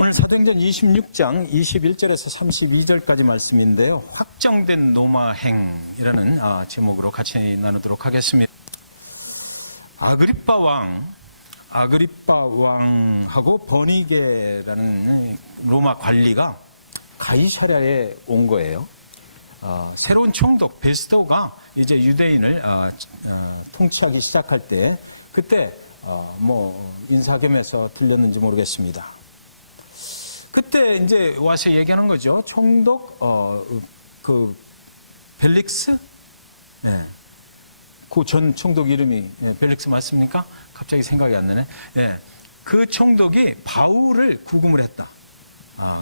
오늘 사도행전 26장 21절에서 32절까지 말씀인데요. 확정된 노마행이라는 제목으로 같이 나누도록 하겠습니다. 아그리빠 왕하고 버니게라는 로마 관리가 가이사랴에 온 거예요. 새로운 총독 베스도가 이제 유대인을 통치하기 시작할 때 그때 인사겸에서 들렸는지 모르겠습니다. 그때 이제 와서 얘기하는 거죠. 총독 벨릭스, 그 전 총독 이름이 벨릭스 맞습니까? 갑자기 생각이 안 나네. 그 총독이 바울을 구금을 했다.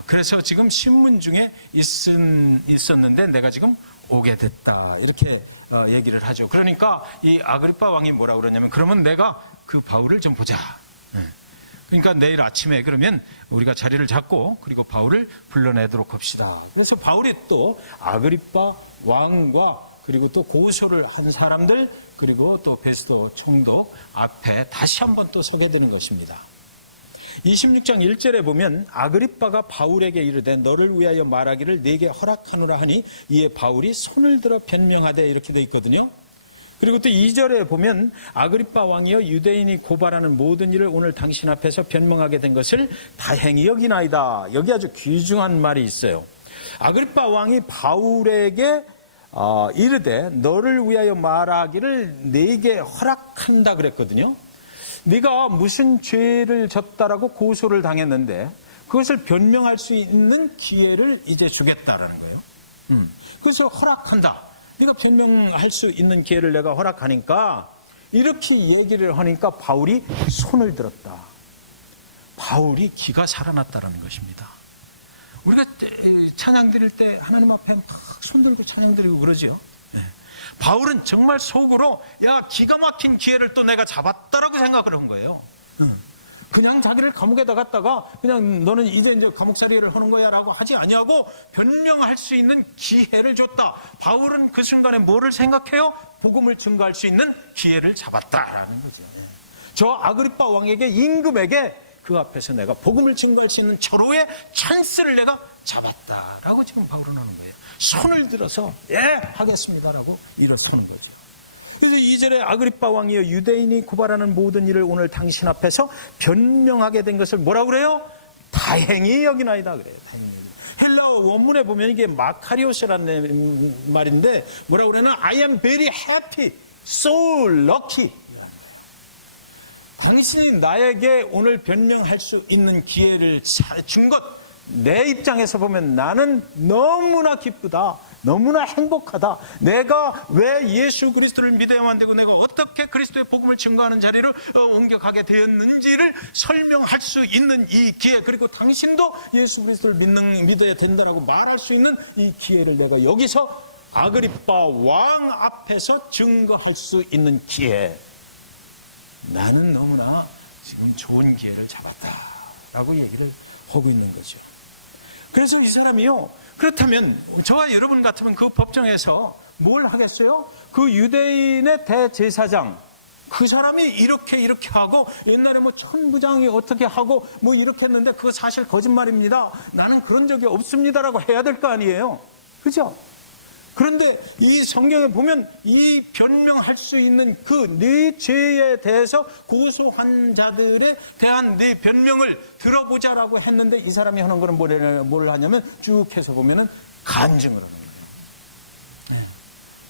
그래서 지금 신문 중에 있었는데 내가 지금 오게 됐다. 이렇게 얘기를 하죠. 그러니까 이 아그리빠 왕이 뭐라 그러냐면, 그러면 내가 그 바울을 좀 보자. 그러니까 내일 아침에 그러면 우리가 자리를 잡고 그리고 바울을 불러내도록 합시다. 그래서 바울이 또 아그리빠 왕과 그리고 또 고소를 한 사람들 그리고 또 베스도 총독 앞에 다시 한번 또 서게 되는 것입니다. 26장 1절에 보면 아그리빠가 바울에게 이르되 너를 위하여 말하기를 네게 허락하노라 하니 이에 바울이 손을 들어 변명하되 이렇게 돼 있거든요. 그리고 또 2절에 보면 아그리빠 왕이여 유대인이 고발하는 모든 일을 오늘 당신 앞에서 변명하게 된 것을 다행히 여기나이다. 여기 아주 귀중한 말이 있어요. 아그리빠 왕이 바울에게 이르되 너를 위하여 말하기를 네게 허락한다 그랬거든요. 네가 무슨 죄를 졌다라고 고소를 당했는데 그것을 변명할 수 있는 기회를 이제 주겠다라는 거예요. 그것을 허락한다. 네가 변명할 수 있는 기회를 내가 허락하니까 이렇게 얘기를 하니까 바울이 손을 들었다. 바울이 기가 살아났다라는 것입니다. 우리가 찬양 드릴 때 하나님 앞에 막 손 들고 찬양 드리고 그러죠. 바울은 정말 속으로 기가 막힌 기회를 또 내가 잡았다라고 생각을 한 거예요. 그냥 자기를 감옥에다 갔다가 그냥 너는 이제 감옥살이를 하는 거야 라고 하지 아니하고 변명할 수 있는 기회를 줬다. 바울은 그 순간에 뭐를 생각해요? 복음을 증거할 수 있는 기회를 잡았다라는 거죠. 저 아그리빠 왕에게 임금에게 그 앞에서 내가 복음을 증거할 수 있는 절호의 찬스를 내가 잡았다라고 지금 바울은 하는 거예요. 손을 들어서 하겠습니다라고 일어서는 거죠. 그래서 2절에 아그리빠 왕이여 유대인이 고발하는 모든 일을 오늘 당신 앞에서 변명하게 된 것을 뭐라고 그래요? 다행히 여기나이다 그래요. 다행히. 헬라어 원문에 보면 이게 마카리오스라는 말인데 뭐라고 그러나 I am very happy, so lucky. 당신이 나에게 오늘 변명할 수 있는 기회를 준 것, 내 입장에서 보면 나는 너무나 기쁘다. 너무나 행복하다. 내가 왜 예수 그리스도를 믿어야만 되고 내가 어떻게 그리스도의 복음을 증거하는 자리를 옮겨가게 되었는지를 설명할 수 있는 이 기회, 그리고 당신도 예수 그리스도를 믿어야 된다라고 말할 수 있는 이 기회를 내가 여기서 아그리빠 왕 앞에서 증거할 수 있는 기회, 나는 너무나 지금 좋은 기회를 잡았다라고 얘기를 하고 있는 거죠. 그래서 이 사람이요, 그렇다면 저와 여러분 같으면 그 법정에서 뭘 하겠어요? 그 유대인의 대제사장, 그 사람이 이렇게 하고 옛날에 천부장이 어떻게 하고 이렇게 했는데 그거 사실 거짓말입니다. 나는 그런 적이 없습니다라고 해야 될 거 아니에요. 그죠? 그런데 이 성경에 보면 이 변명할 수 있는 그 네 죄에 대해서 고소한 자들에 대한 네 변명을 들어보자라고 했는데 이 사람이 하는 거는 뭘 하냐면 쭉 해서 보면은 간증을 하는 거예요.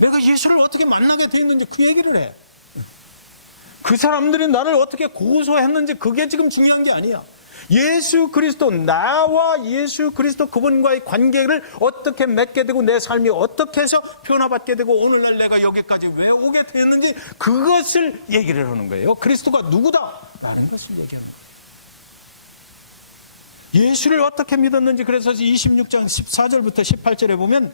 내가 예수를 어떻게 만나게 되었는지 그 얘기를 해. 그 사람들이 나를 어떻게 고소했는지 그게 지금 중요한 게 아니야. 예수 그리스도, 나와 예수 그리스도 그분과의 관계를 어떻게 맺게 되고 내 삶이 어떻게 해서 변화받게 되고 오늘날 내가 여기까지 왜 오게 되었는지 그것을 얘기를 하는 거예요. 그리스도가 누구다? 라는 것을 얘기하는 거예요. 예수를 어떻게 믿었는지, 그래서 26장 14절부터 18절에 보면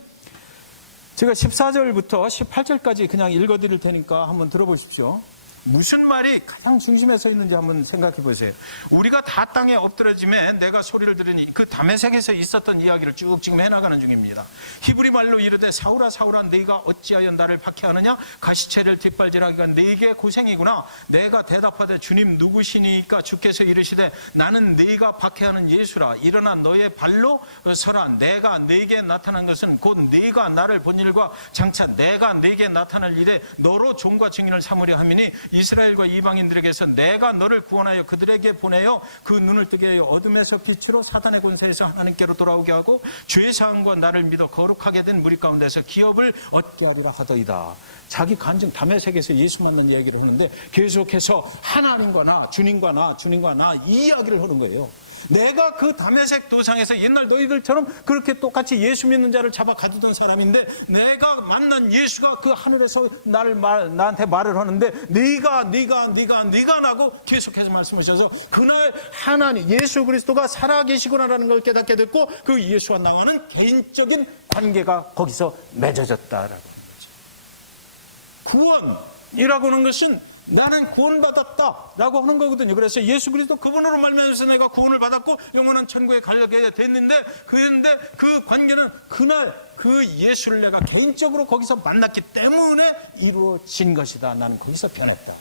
제가 14절부터 18절까지 그냥 읽어드릴 테니까 한번 들어보십시오. 무슨 말이 가장 중심에 서 있는지 한번 생각해 보세요. 우리가 다 땅에 엎드러짐에 내가 소리를 들으니 그 다메섹에서 있었던 이야기를 쭉 지금 해나가는 중입니다. 히브리 말로 이르되 사울아 사울아 네가 어찌하여 나를 박해하느냐 가시체를 뒷발질하기가 네게 고생이구나. 내가 대답하되 주님 누구시니까 주께서 이르시되 나는 네가 박해하는 예수라. 일어나 너의 발로 서라. 내가 네게 나타난 것은 곧 네가 나를 본 일과 장차 내가 네게 나타날 일에 너로 종과 증인을 삼으려 함이니 이스라엘과 이방인들에게서 내가 너를 구원하여 그들에게 보내어 그 눈을 뜨게 하여 어둠에서 빛으로 사단의 권세에서 하나님께로 돌아오게 하고 주의 사랑과 나를 믿어 거룩하게 된 무리 가운데서 기업을 얻게 하리라 하더이다. 자기 간증 다메섹에서 예수 만난 이야기를 하는데 계속해서 하나님과 나, 주님과 나, 주님과 나 이 이야기를 하는 거예요. 내가 그 다메섹 도상에서 옛날 너희들처럼 그렇게 똑같이 예수 믿는 자를 잡아 가두던 사람인데 내가 만난 예수가 그 하늘에서 나한테 말을 하는데 네가 나고 계속해서 말씀하셔서 그날 하나님 예수 그리스도가 살아계시구나라는 걸 깨닫게 됐고 그 예수와 나와는 개인적인 관계가 거기서 맺어졌다라고 하는 거죠. 구원이라고 하는 것은 나는 구원받았다라고 하는 거거든요. 그래서 예수 그리스도 그분으로 말미암아서 내가 구원을 받았고 영원한 천국에 가게 됐는데 그런데 그 관계는 그날 그 예수를 내가 개인적으로 거기서 만났기 때문에 이루어진 것이다. 나는 거기서 변했다.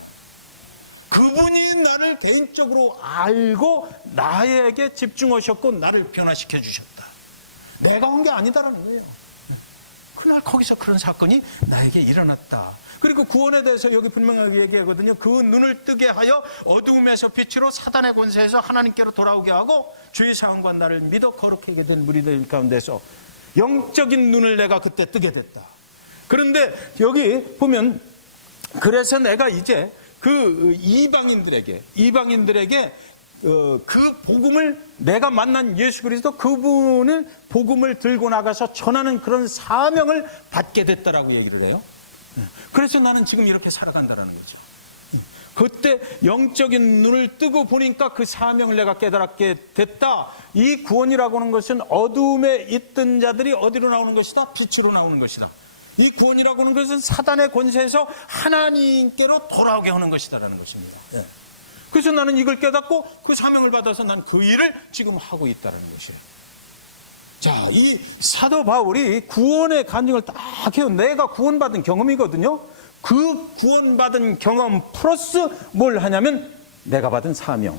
그분이 나를 개인적으로 알고 나에게 집중하셨고 나를 변화시켜 주셨다. 내가 한 게 아니다라는 거예요. 그날 거기서 그런 사건이 나에게 일어났다. 그리고 구원에 대해서 여기 분명하게 얘기하거든요. 그 눈을 뜨게 하여 어두움에서 빛으로 사단의 권세에서 하나님께로 돌아오게 하고 주의 사랑과 나를 믿어 거룩하게 된 무리들 가운데서 영적인 눈을 내가 그때 뜨게 됐다. 그런데 여기 보면 그래서 내가 이제 그 이방인들에게 그 복음을 내가 만난 예수 그리스도 그분을 복음을 들고 나가서 전하는 그런 사명을 받게 됐다라고 얘기를 해요. 그래서 나는 지금 이렇게 살아간다는 거죠. 그때 영적인 눈을 뜨고 보니까 그 사명을 내가 깨달았게 됐다. 이 구원이라고 하는 것은 어두움에 있던 자들이 어디로 나오는 것이다? 빛으로 나오는 것이다. 이 구원이라고 하는 것은 사단의 권세에서 하나님께로 돌아오게 하는 것이다라는 것입니다. 그래서 나는 이걸 깨닫고 그 사명을 받아서 난 그 일을 지금 하고 있다는 것이에요. 자, 이 사도 바울이 구원의 간증을 딱 해요. 내가 구원받은 경험이거든요. 그 구원받은 경험 플러스 뭘 하냐면 내가 받은 사명.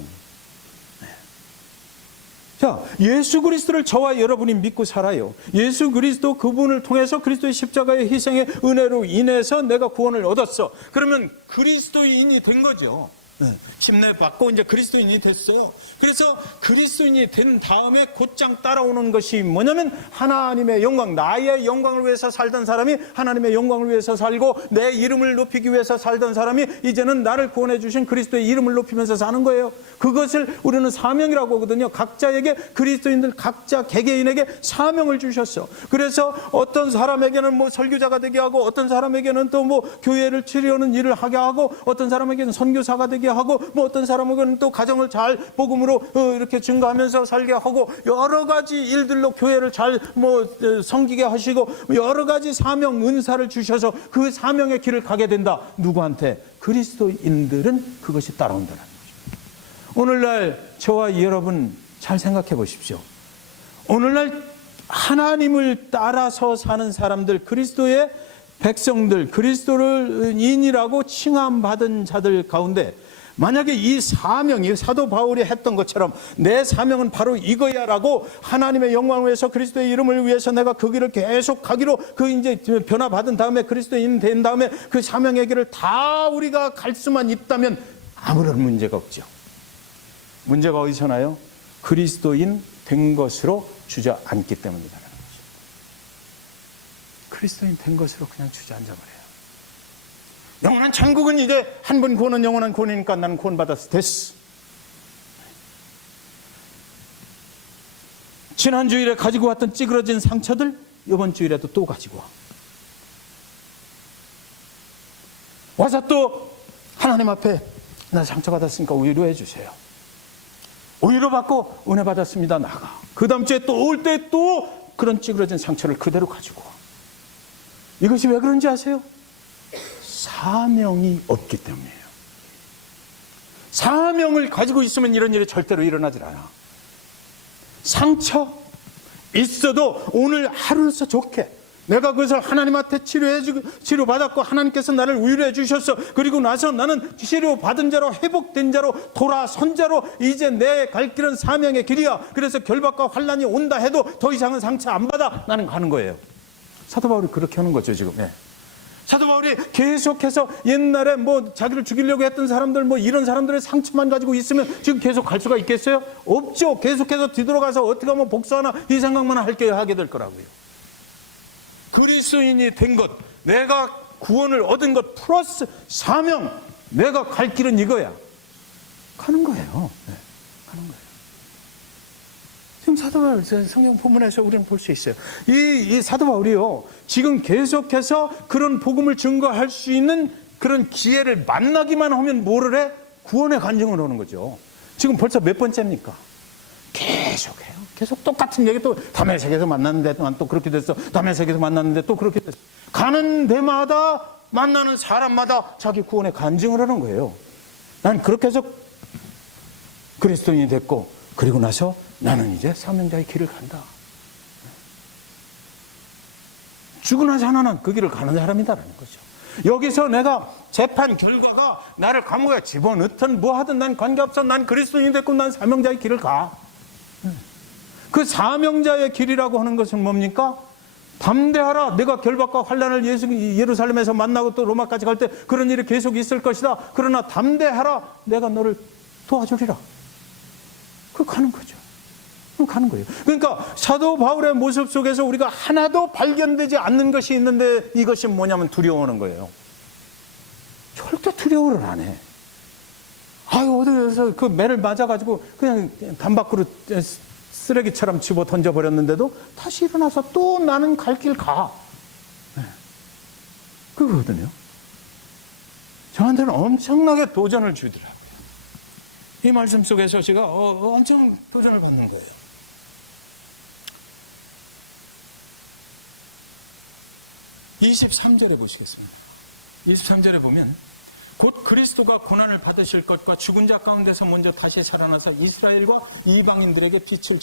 자, 예수 그리스도를 저와 여러분이 믿고 살아요. 예수 그리스도 그분을 통해서 그리스도의 십자가의 희생의 은혜로 인해서 내가 구원을 얻었어. 그러면 그리스도인이 된 거죠. 침례 받고 이제 그리스도인이 됐어요. 그래서 그리스도인이 된 다음에 곧장 따라오는 것이 뭐냐면 하나님의 영광, 나의 영광을 위해서 살던 사람이 하나님의 영광을 위해서 살고 내 이름을 높이기 위해서 살던 사람이 이제는 나를 구원해 주신 그리스도의 이름을 높이면서 사는 거예요. 그것을 우리는 사명이라고 하거든요. 각자에게 그리스도인들 각자 개개인에게 사명을 주셨어. 그래서 어떤 사람에게는 뭐 설교자가 되게 하고 어떤 사람에게는 또 뭐 교회를 치려는 일을 하게 하고 어떤 사람에게는 선교사가 되게 하고 뭐 어떤 사람에게는 또 가정을 잘 복음으로 이렇게 증거하면서 살게 하고 여러 가지 일들로 교회를 잘 뭐 섬기게 하시고 여러 가지 사명 은사를 주셔서 그 사명의 길을 가게 된다. 누구한테? 그리스도인들은 그것이 따라온다는 거죠. 오늘날 저와 여러분 잘 생각해 보십시오. 오늘날 하나님을 따라서 사는 사람들, 그리스도의 백성들, 그리스도인이라고 칭함받은 자들 가운데 만약에 이 사명이 사도 바울이 했던 것처럼 내 사명은 바로 이거야 라고 하나님의 영광을 위해서 그리스도의 이름을 위해서 내가 그 길을 계속 가기로 그 이제 변화받은 다음에 그리스도인 된 다음에 그 사명의 길을 다 우리가 갈 수만 있다면 아무런 문제가 없죠. 문제가 어디서 나요? 그리스도인 된 것으로 주저앉기 때문이다. 그리스도인 된 것으로 그냥 주저앉아버려요. 영원한 천국은 이제 한 번 구원은 영원한 구원이니까 나는 구원받았어. 됐어. 지난 주일에 가지고 왔던 찌그러진 상처들 이번 주일에도 또 가지고 와. 와서 또 하나님 앞에 나 상처받았으니까 위로해 주세요. 위로 받고 은혜 받았습니다. 나가. 그 다음 주에 또 올 때 또 그런 찌그러진 상처를 그대로 가지고 와. 이것이 왜 그런지 아세요? 사명이 없기 때문이에요. 사명을 가지고 있으면 이런 일이 절대로 일어나질 않아. 상처 있어도 오늘 하루로서 좋게 내가 그것을 하나님한테 치료받았고 하나님께서 나를 위로해 주셨어. 그리고 나서 나는 치료받은 자로 회복된 자로 돌아선 자로 이제 내 갈 길은 사명의 길이야. 그래서 결박과 환난이 온다 해도 더 이상은 상처 안 받아. 나는 가는 거예요. 사도 바울이 그렇게 하는 거죠 지금. 네. 사도 바울이 계속해서 옛날에 뭐 자기를 죽이려고 했던 사람들 뭐 이런 사람들의 상처만 가지고 있으면 지금 계속 갈 수가 있겠어요? 없죠. 계속해서 뒤돌아가서 어떻게 하면 복수하나 이 생각만 하게 될 거라고요. 그리스도인이 된 것, 내가 구원을 얻은 것 플러스 사명, 내가 갈 길은 이거야. 가는 거예요. 네, 가는 거예요. 지금 사도 바울 성경 본문에서 우리는 볼 수 있어요. 이 사도 바울이요, 지금 계속해서 그런 복음을 증거할 수 있는 그런 기회를 만나기만 하면 뭐를 해? 구원의 간증을 하는 거죠. 지금 벌써 몇 번째입니까? 계속해요. 계속 똑같은 얘기, 또 다메섹에서 만났는데 또 그렇게 됐어. 다메섹에서 만났는데 또 그렇게 됐어. 가는 데마다 만나는 사람마다 자기 구원의 간증을 하는 거예요. 난 그렇게 해서 그리스도인이 됐고, 그리고 나서 나는 이제 사명자의 길을 간다. 죽고 나서 하나는 그 길을 가는 사람이다라는 거죠. 여기서 내가 재판 결과가 나를 감옥에 집어넣든 뭐 하든 난 관계없어. 난 그리스도인이 됐고 난 사명자의 길을 가. 그 사명자의 길이라고 하는 것은 뭡니까? 담대하라. 내가 결박과 환난을 예루살렘에서 만나고 또 로마까지 갈 때 그런 일이 계속 있을 것이다. 그러나 담대하라. 내가 너를 도와주리라. 그 가는 거죠. 가는 거예요. 그러니까 사도 바울의 모습 속에서 우리가 하나도 발견되지 않는 것이 있는데 이것이 뭐냐면 두려워하는 거예요. 절대 두려워를 안 해. 아유, 어디에서 그 매를 맞아가지고 그냥 담 밖으로 쓰레기처럼 집어 던져버렸는데도 다시 일어나서 또 나는 갈 길 가. 네. 그거거든요. 저한테는 엄청나게 도전을 주더라고요. 이 말씀 속에서 제가 엄청 도전을 받는 거예요. (23절에) 보시겠습니다. 23절에 보면 곧 그리스도가 고난을 받으실 것과 죽은 자 가운데서 먼저 다시 살아나서 이스라엘과 이방인들에게 빛을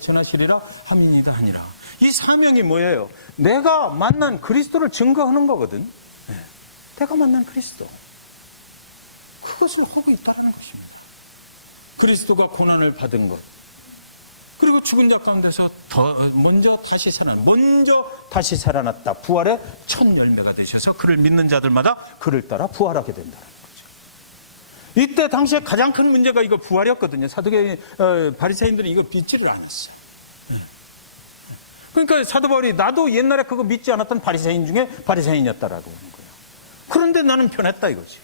전하시리라 합니다 하니라. 이 사명이 뭐예요? 내가 만난 그리스도를 증거하는 거거든. 네. 내가 만난 그리스도, 그것을 하고 있다는 것입니다. 그리스도가 고난을 받은 것, 그리고 죽은 자 가운데서 먼저 다시 살아났다. 부활의 첫 열매가 되셔서 그를 믿는 자들마다 그를 따라 부활하게 된다는 거죠. 이때 당시에 가장 큰 문제가 이거 부활이었거든요. 사도계 바리새인들이 이거 믿지를 않았어요. 그러니까 사도 바울이 나도 옛날에 그거 믿지 않았던 바리새인 중에 바리새인이었다라고 하는 거예요. 그런데 나는 변했다 이거지.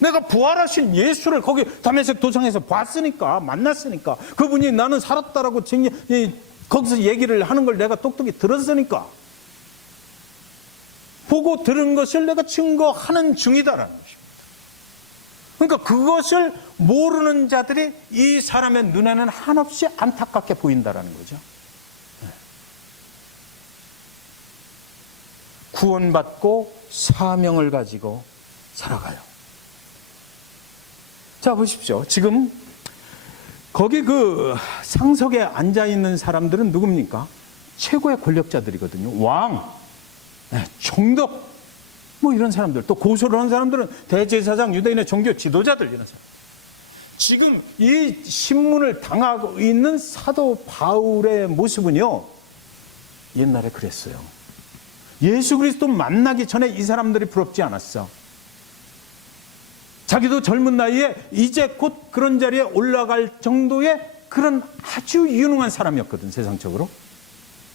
내가 부활하신 예수를 거기 다메섹 도상에서 봤으니까, 만났으니까, 그분이 나는 살았다라고 거기서 얘기를 하는 걸 내가 똑똑히 들었으니까, 보고 들은 것을 내가 증거하는 중이다라는 것입니다. 그러니까 그것을 모르는 자들이 이 사람의 눈에는 한없이 안타깝게 보인다라는 거죠. 구원받고 사명을 가지고 살아가요. 자, 보십시오. 지금 거기 그 상석에 앉아있는 사람들은 누굽니까? 최고의 권력자들이거든요. 왕, 총독, 뭐 이런 사람들, 또 고소를 하는 사람들은 대제사장, 유대인의 종교 지도자들, 이런 사람. 지금 이 신문을 당하고 있는 사도 바울의 모습은요, 옛날에 그랬어요. 예수 그리스도 만나기 전에 이 사람들이 부럽지 않았어. 자기도 젊은 나이에 이제 곧 그런 자리에 올라갈 정도의 그런 아주 유능한 사람이었거든, 세상적으로.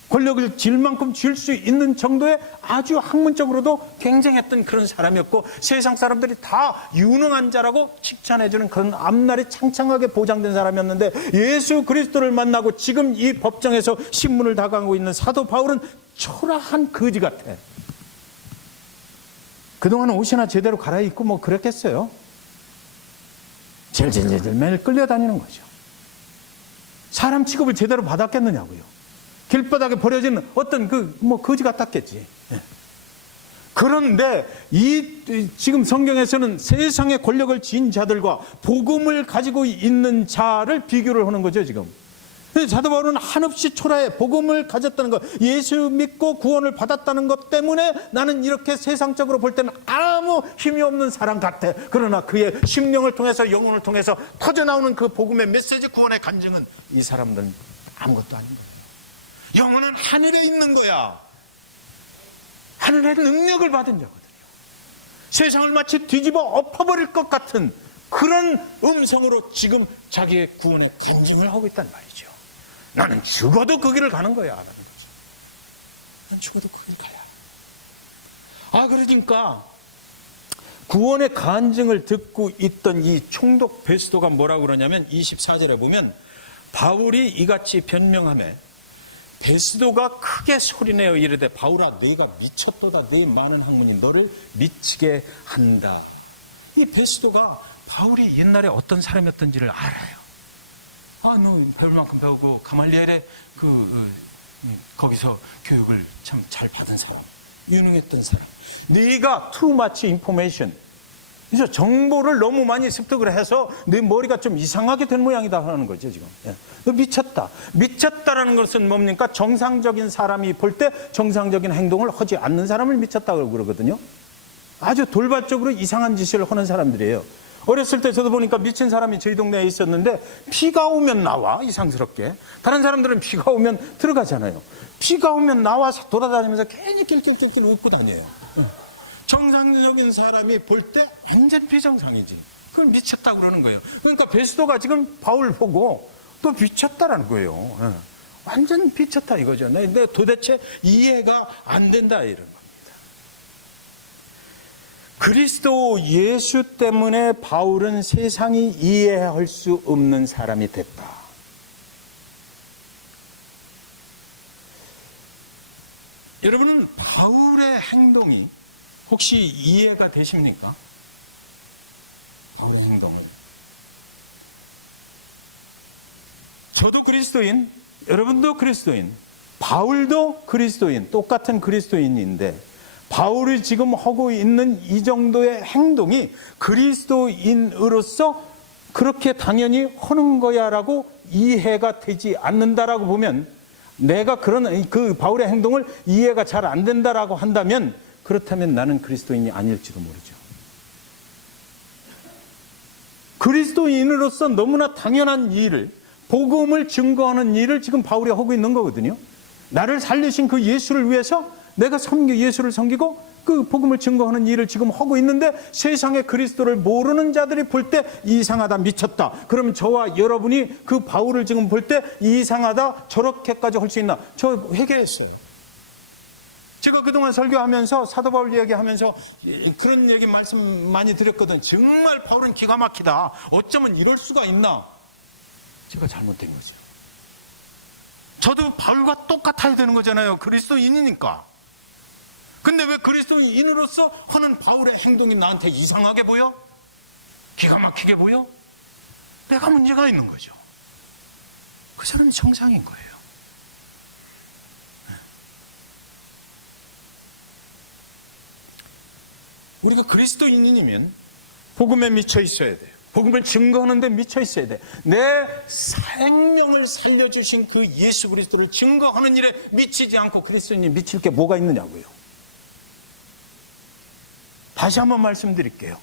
권력을 쥘 만큼 쥘 수 있는 정도의 아주 학문적으로도 굉장했던 그런 사람이었고, 세상 사람들이 다 유능한 자라고 칭찬해주는 그런 앞날이 창창하게 보장된 사람이었는데, 예수 그리스도를 만나고 지금 이 법정에서 신문을 당하고 있는 사도 바울은 초라한 거지 같아. 그동안은 옷이나 제대로 갈아입고 뭐 그랬겠어요. 질질질질 매일 끌려다니는 거죠. 사람 취급을 제대로 받았겠느냐고요. 길바닥에 버려진 어떤 뭐 거지 같았겠지. 그런데 지금 성경에서는 세상의 권력을 지닌 자들과 복음을 가지고 있는 자를 비교를 하는 거죠, 지금. 사도 바울은 한없이 초라해 복음을 가졌다는 것, 예수 믿고 구원을 받았다는 것 때문에 나는 이렇게 세상적으로 볼 때는 아무 힘이 없는 사람 같아. 그러나 그의 심령을 통해서, 영혼을 통해서 터져나오는 그 복음의 메시지, 구원의 간증은 이 사람들은 아무것도 아닌 거야. 영혼은 하늘에 있는 거야. 하늘의 능력을 받은 자거든요. 세상을 마치 뒤집어 엎어버릴 것 같은 그런 음성으로 지금 자기의 구원의 간증을 하고 있단 말이죠. 나는 죽어도 그 길을 가는 거야. 라는 거지. 난 죽어도 그 길을 가야. 그러니까 구원의 간증을 듣고 있던 이 총독 베스도가 뭐라고 그러냐면 24절에 보면 바울이 이같이 변명하며 베스도가 크게 소리내어 이르되 바울아 너희가 미쳤도다. 네 많은 학문이 너를 미치게 한다. 이 베스도가 바울이 옛날에 어떤 사람이었던지를 알아요. 너 배울 만큼 배우고 가말리엘의 거기서 교육을 참 잘 받은 사람, 유능했던 사람. 네가 too much information, 그래서 정보를 너무 많이 습득을 해서 내 머리가 좀 이상하게 된 모양이다 하는 거죠, 지금. 너 미쳤다. 미쳤다라는 것은 뭡니까? 정상적인 사람이 볼 때 정상적인 행동을 하지 않는 사람을 미쳤다고 그러거든요. 아주 돌발적으로 이상한 짓을 하는 사람들이에요. 어렸을 때 저도 보니까 미친 사람이 저희 동네에 있었는데 비가 오면 나와, 이상스럽게. 다른 사람들은 비가 오면 들어가잖아요. 비가 오면 나와서 돌아다니면서 괜히 낄낄낄낄 웃고 다녀요. 정상적인 사람이 볼 때 완전 비정상이지. 그걸 미쳤다고 그러는 거예요. 그러니까 베스도가 지금 바울 보고 또 미쳤다라는 거예요. 완전 미쳤다 이거죠. 근데 도대체 이해가 안 된다 이런 겁니다. 그리스도 예수 때문에 바울은 세상이 이해할 수 없는 사람이 됐다. 여러분은 바울의 행동이 혹시 이해가 되십니까? 바울의 행동을. 저도 그리스도인, 여러분도 그리스도인, 바울도 그리스도인, 똑같은 그리스도인인데 바울이 지금 하고 있는 이 정도의 행동이 그리스도인으로서 그렇게 당연히 하는 거야라고 이해가 되지 않는다라고 보면, 내가 그런 그 바울의 행동을 이해가 잘 안 된다라고 한다면, 그렇다면 나는 그리스도인이 아닐지도 모르죠. 그리스도인으로서 너무나 당연한 일을, 복음을 증거하는 일을 지금 바울이 하고 있는 거거든요. 나를 살리신 그 예수를 위해서 내가 예수를 섬기고 그 복음을 증거하는 일을 지금 하고 있는데, 세상의 그리스도를 모르는 자들이 볼 때 이상하다, 미쳤다. 그럼 저와 여러분이 그 바울을 지금 볼 때 이상하다, 저렇게까지 할 수 있나? 저 회개했어요. 제가 그동안 설교하면서 사도 바울 이야기하면서 그런 얘기 말씀 많이 드렸거든. 정말 바울은 기가 막히다. 어쩌면 이럴 수가 있나? 제가 잘못된 거죠. 저도 바울과 똑같아야 되는 거잖아요. 그리스도인이니까. 근데 왜 그리스도인으로서 하는 바울의 행동이 나한테 이상하게 보여? 기가 막히게 보여? 내가 문제가 있는 거죠. 그 사람은 정상인 거예요. 우리가 그리스도인이면 복음에 미쳐 있어야 돼요. 복음을 증거하는 데 미쳐 있어야 돼. 내 생명을 살려주신 그 예수 그리스도를 증거하는 일에 미치지 않고 그리스도인이 미칠 게 뭐가 있느냐고요. 다시 한번 말씀드릴게요.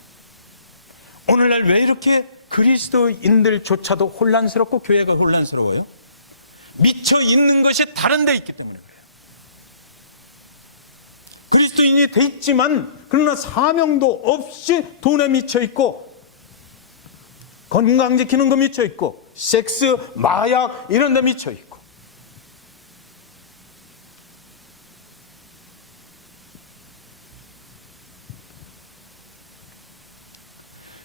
오늘날 왜 이렇게 그리스도인들조차도 혼란스럽고 교회가 혼란스러워요? 미쳐 있는 것이 다른 데 있기 때문에 그래요. 그리스도인이 돼 있지만 그러나 사명도 없이 돈에 미쳐 있고, 건강 지키는 거 미쳐 있고, 섹스, 마약 이런 데 미쳐 있고.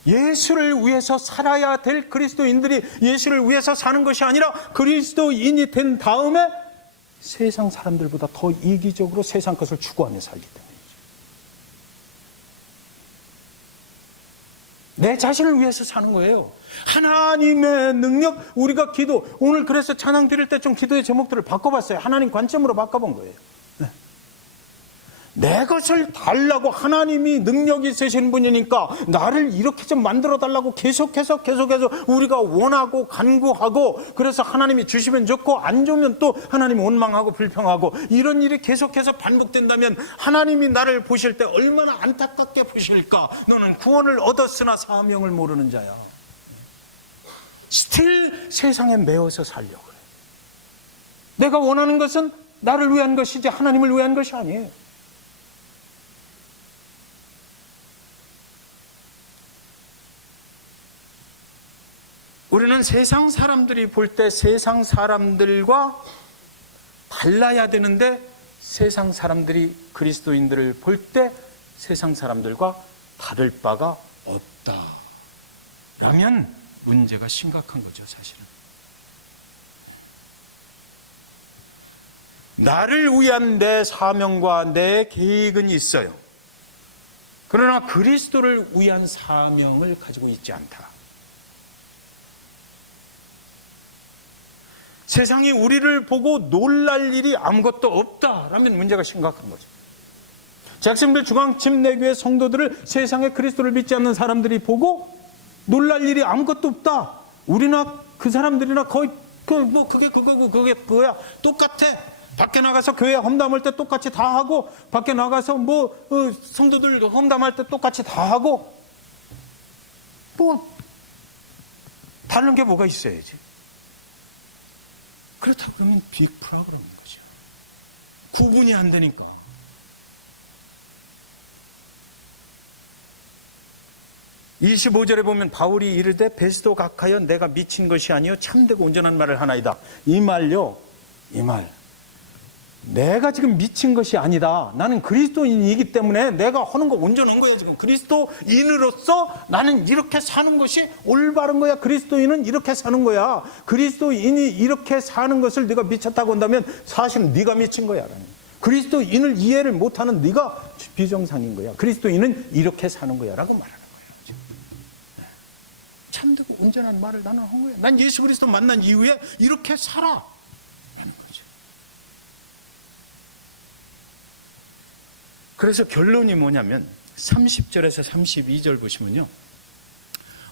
예수를 위해서 살아야 될 그리스도인들이 예수를 위해서 사는 것이 아니라 그리스도인이 된 다음에 세상 사람들보다 더 이기적으로 세상 것을 추구하며 살기 때문이죠. 내 자신을 위해서 사는 거예요. 하나님의 능력, 우리가 기도, 오늘 그래서 찬양 드릴 때 좀 기도의 제목들을 바꿔봤어요. 하나님 관점으로 바꿔본 거예요. 네. 내 것을 달라고, 하나님이 능력이 있으신 분이니까 나를 이렇게 좀 만들어 달라고 계속해서 우리가 원하고 간구하고, 그래서 하나님이 주시면 좋고 안 주면 또 하나님 원망하고 불평하고, 이런 일이 계속해서 반복된다면 하나님이 나를 보실 때 얼마나 안타깝게 보실까. 너는 구원을 얻었으나 사명을 모르는 자야. 스틸 세상에 매어서 살려고 그래. 내가 원하는 것은 나를 위한 것이지 하나님을 위한 것이 아니에요. 우리는 세상 사람들이 볼 때 세상 사람들과 달라야 되는데, 세상 사람들이 그리스도인들을 볼 때 세상 사람들과 다를 바가 없다 라면 문제가 심각한 거죠. 사실은 나를 위한 내 사명과 내 계획은 있어요. 그러나 그리스도를 위한 사명을 가지고 있지 않다. 세상이 우리를 보고 놀랄 일이 아무것도 없다라면 문제가 심각한 거죠. 잭슨빌 중앙침례교회 성도들을 세상에 그리스도를 믿지 않는 사람들이 보고 놀랄 일이 아무것도 없다. 우리나 그 사람들이나 거의 그게 그거고 그게 그거야. 똑같아. 밖에 나가서 교회 험담할 때 똑같이 다 하고, 밖에 나가서 성도들 험담할 때 똑같이 다 하고, 다른 게 뭐가 있어야지. 그렇다고 그러면 빅 프로그램인 거죠. 구분이 안 되니까. (25절에) 보면 바울이 이르되 베스도 각하여 내가 미친 것이 아니요 참되고 온전한 말을 하나이다. 이 말요, 이 말, 내가 지금 미친 것이 아니다. 나는 그리스도인이기 때문에 내가 하는 거 온전한 거야. 지금 그리스도인으로서 나는 이렇게 사는 것이 올바른 거야. 그리스도인은 이렇게 사는 거야. 그리스도인이 이렇게 사는 것을 네가 미쳤다고 한다면 사실은 네가 미친 거야. 그리스도인을 이해를 못하는 네가 비정상인 거야. 그리스도인은 이렇게 사는 거야 라고 말하는 거예요. 참되고 온전한 말을 나는 한 거야. 난 예수 그리스도 만난 이후에 이렇게 살아 라는 거죠. 그래서 결론이 뭐냐면 30절에서 32절 보시면요,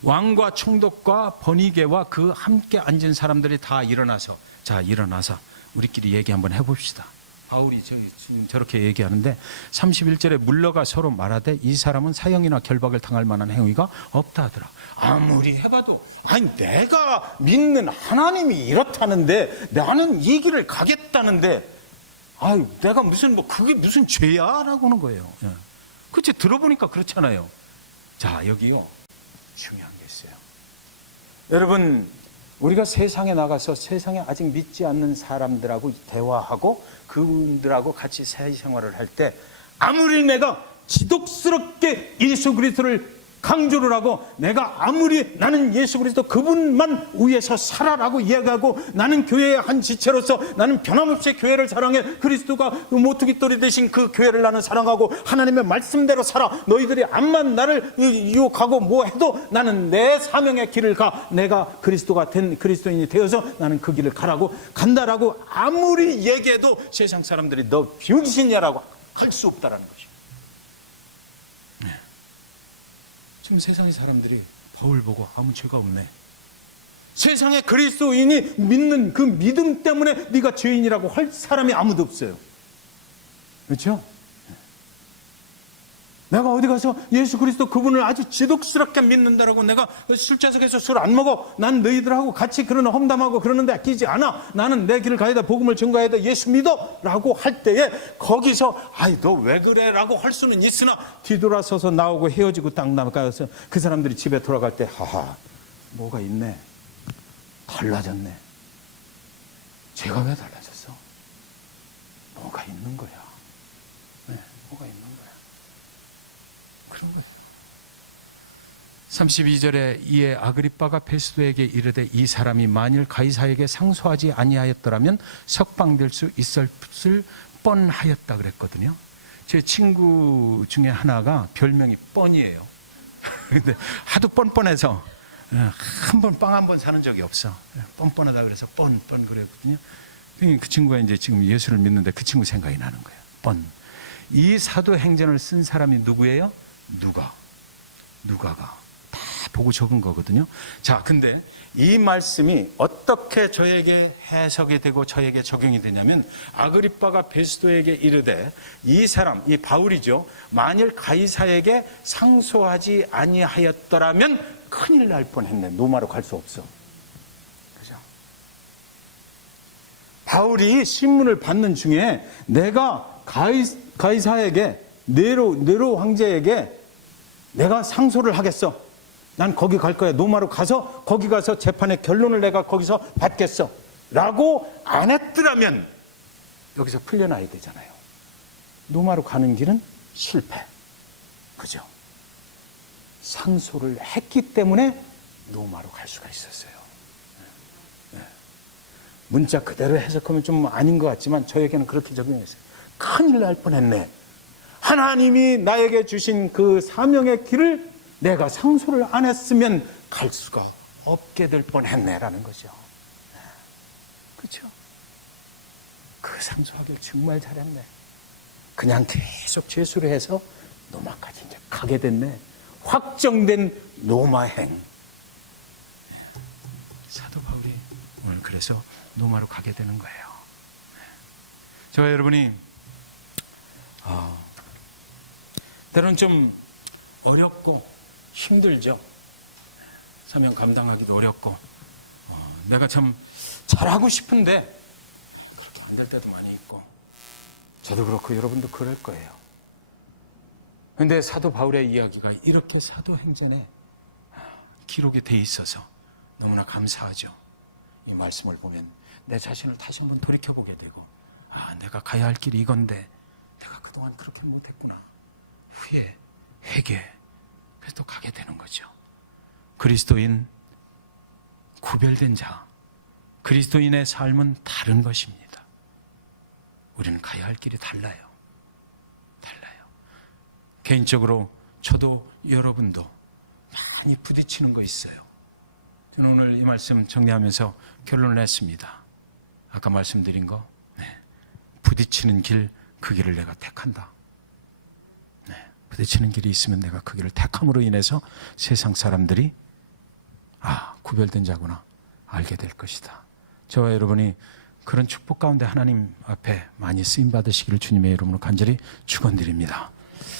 왕과 총독과 번이게와 그 함께 앉은 사람들이 다 일어나서, 자 일어나서 우리끼리 얘기 한번 해봅시다. 바울이 지금 저렇게 얘기하는데 31절에 물러가 서로 말하되 이 사람은 사형이나 결박을 당할 만한 행위가 없다 하더라. 아무리 해봐도, 아니 내가 믿는 하나님이 이렇다는데 나는 이 길을 가겠다는데, 아유, 내가 그게 무슨 죄야? 라고 하는 거예요. 그치, 들어보니까 그렇잖아요. 자, 여기요, 중요한 게 있어요. 여러분, 우리가 세상에 나가서 세상에 아직 믿지 않는 사람들하고 대화하고 그분들하고 같이 사회생활을 할 때, 아무리 내가 지독스럽게 예수 그리스도를 강조를 하고, 내가 아무리 나는 예수 그리스도 그분만 위해서 살아라고 이야기하고, 나는 교회의 한 지체로서 나는 변함없이 교회를 사랑해, 그리스도가 모퉁이돌이 되신 그 교회를 나는 사랑하고 하나님의 말씀대로 살아, 너희들이 암만 나를 유혹하고 뭐 해도 나는 내 사명의 길을 가, 내가 그리스도가 된 그리스도인이 되어서 나는 그 길을 간다라고 아무리 얘기해도 세상 사람들이 너 병신이야라고 할 수 없다라는 거죠. 지금 세상의 사람들이 바울 보고 아무 죄가 없네. 세상에 그리스도인이 믿는 그 믿음 때문에 네가 죄인이라고 할 사람이 아무도 없어요. 그렇죠? 내가 어디 가서 예수 그리스도 그분을 아주 지독스럽게 믿는다라고, 내가 술자석에서 술 안 먹어, 난 너희들하고 같이 그러는 험담하고 그러는데 끼지 않아, 나는 내 길을 가야 돼, 복음을 증거해야 돼, 예수 믿어 라고 할 때에 거기서 아이 너 왜 그래 라고 할 수는 있으나, 뒤돌아서서 나오고 헤어지고 딱 나가서 그 사람들이 집에 돌아갈 때, 하하, 뭐가 있네, 달라졌네. 제가 왜 달라졌어? 뭐가 있는 거야. 네, 뭐가 있는 거야. 그런 거예요. 32절에 이에 아그리빠가 베스도에게 이르되 이 사람이 만일 가이사에게 상소하지 아니하였더라면 석방될 수 있었을 뻔하였다 그랬거든요. 제 친구 중에 하나가 별명이 뻔이에요. 근데 하도 뻔뻔해서 한 번 빵 한 번 사는 적이 없어. 뻔뻔하다 그래서 뻔 그랬거든요. 그 친구가 이제 지금 예수를 믿는데 그 친구 생각이 나는 거예요. 뻔. 이 사도행전을 쓴 사람이 누구예요? 누가가 다 보고 적은 거거든요. 자, 근데 이 말씀이 어떻게 저에게 해석이 되고 저에게 적용이 되냐면, 아그리빠가 베스도에게 이르되, 이 사람, 이 바울이죠, 만일 가이사에게 상소하지 아니하였더라면 큰일 날 뻔했네. 로마로 갈 수 없어. 그죠? 바울이 신문을 받는 중에 내가 가이사에게, 네로 황제에게 내가 상소를 하겠어. 난 거기 갈 거야. 로마로 가서 거기 가서 재판의 결론을 내가 거기서 받겠어. 라고 안 했더라면 여기서 풀려나야 되잖아요. 로마로 가는 길은 실패. 그죠? 상소를 했기 때문에 로마로 갈 수가 있었어요. 문자 그대로 해석하면 좀 아닌 것 같지만 저에게는 그렇게 적용했어요. 큰일 날 뻔했네. 하나님이 나에게 주신 그 사명의 길을 내가 상소를 안 했으면 갈 수가 없게 될 뻔했네라는 거죠. 그렇죠? 그 상소하길 정말 잘했네. 그냥 계속 죄수를 해서 로마까지 이제 가게 됐네. 확정된 로마행. 사도 바울이 오늘 그래서 로마로 가게 되는 거예요. 저와 여러분이 때로는 좀 어렵고 힘들죠. 사명 감당하기도 어렵고, 내가 참 잘하고 싶은데 그렇게 안 될 때도 많이 있고, 저도 그렇고 여러분도 그럴 거예요. 그런데 사도 바울의 이야기가 이렇게 사도행전에 기록이 돼 있어서 너무나 감사하죠. 이 말씀을 보면 내 자신을 다시 한번 돌이켜보게 되고, 내가 가야 할 길이 이건데 내가 그동안 그렇게 못했구나. 후회, 회개, 그래서 또 가게 되는 거죠. 그리스도인, 구별된 자, 그리스도인의 삶은 다른 것입니다. 우리는 가야 할 길이 달라요. 개인적으로 저도 여러분도 많이 부딪히는 거 있어요. 저는 오늘 이 말씀 정리하면서 결론을 냈습니다. 아까 말씀드린 거, 부딪히는 길, 그 길을 내가 택한다. 부딪히는 길이 있으면 내가 그 길을 택함으로 인해서 세상 사람들이 구별된 자구나 알게 될 것이다. 저와 여러분이 그런 축복 가운데 하나님 앞에 많이 쓰임 받으시기를 주님의 이름으로 간절히 축원드립니다.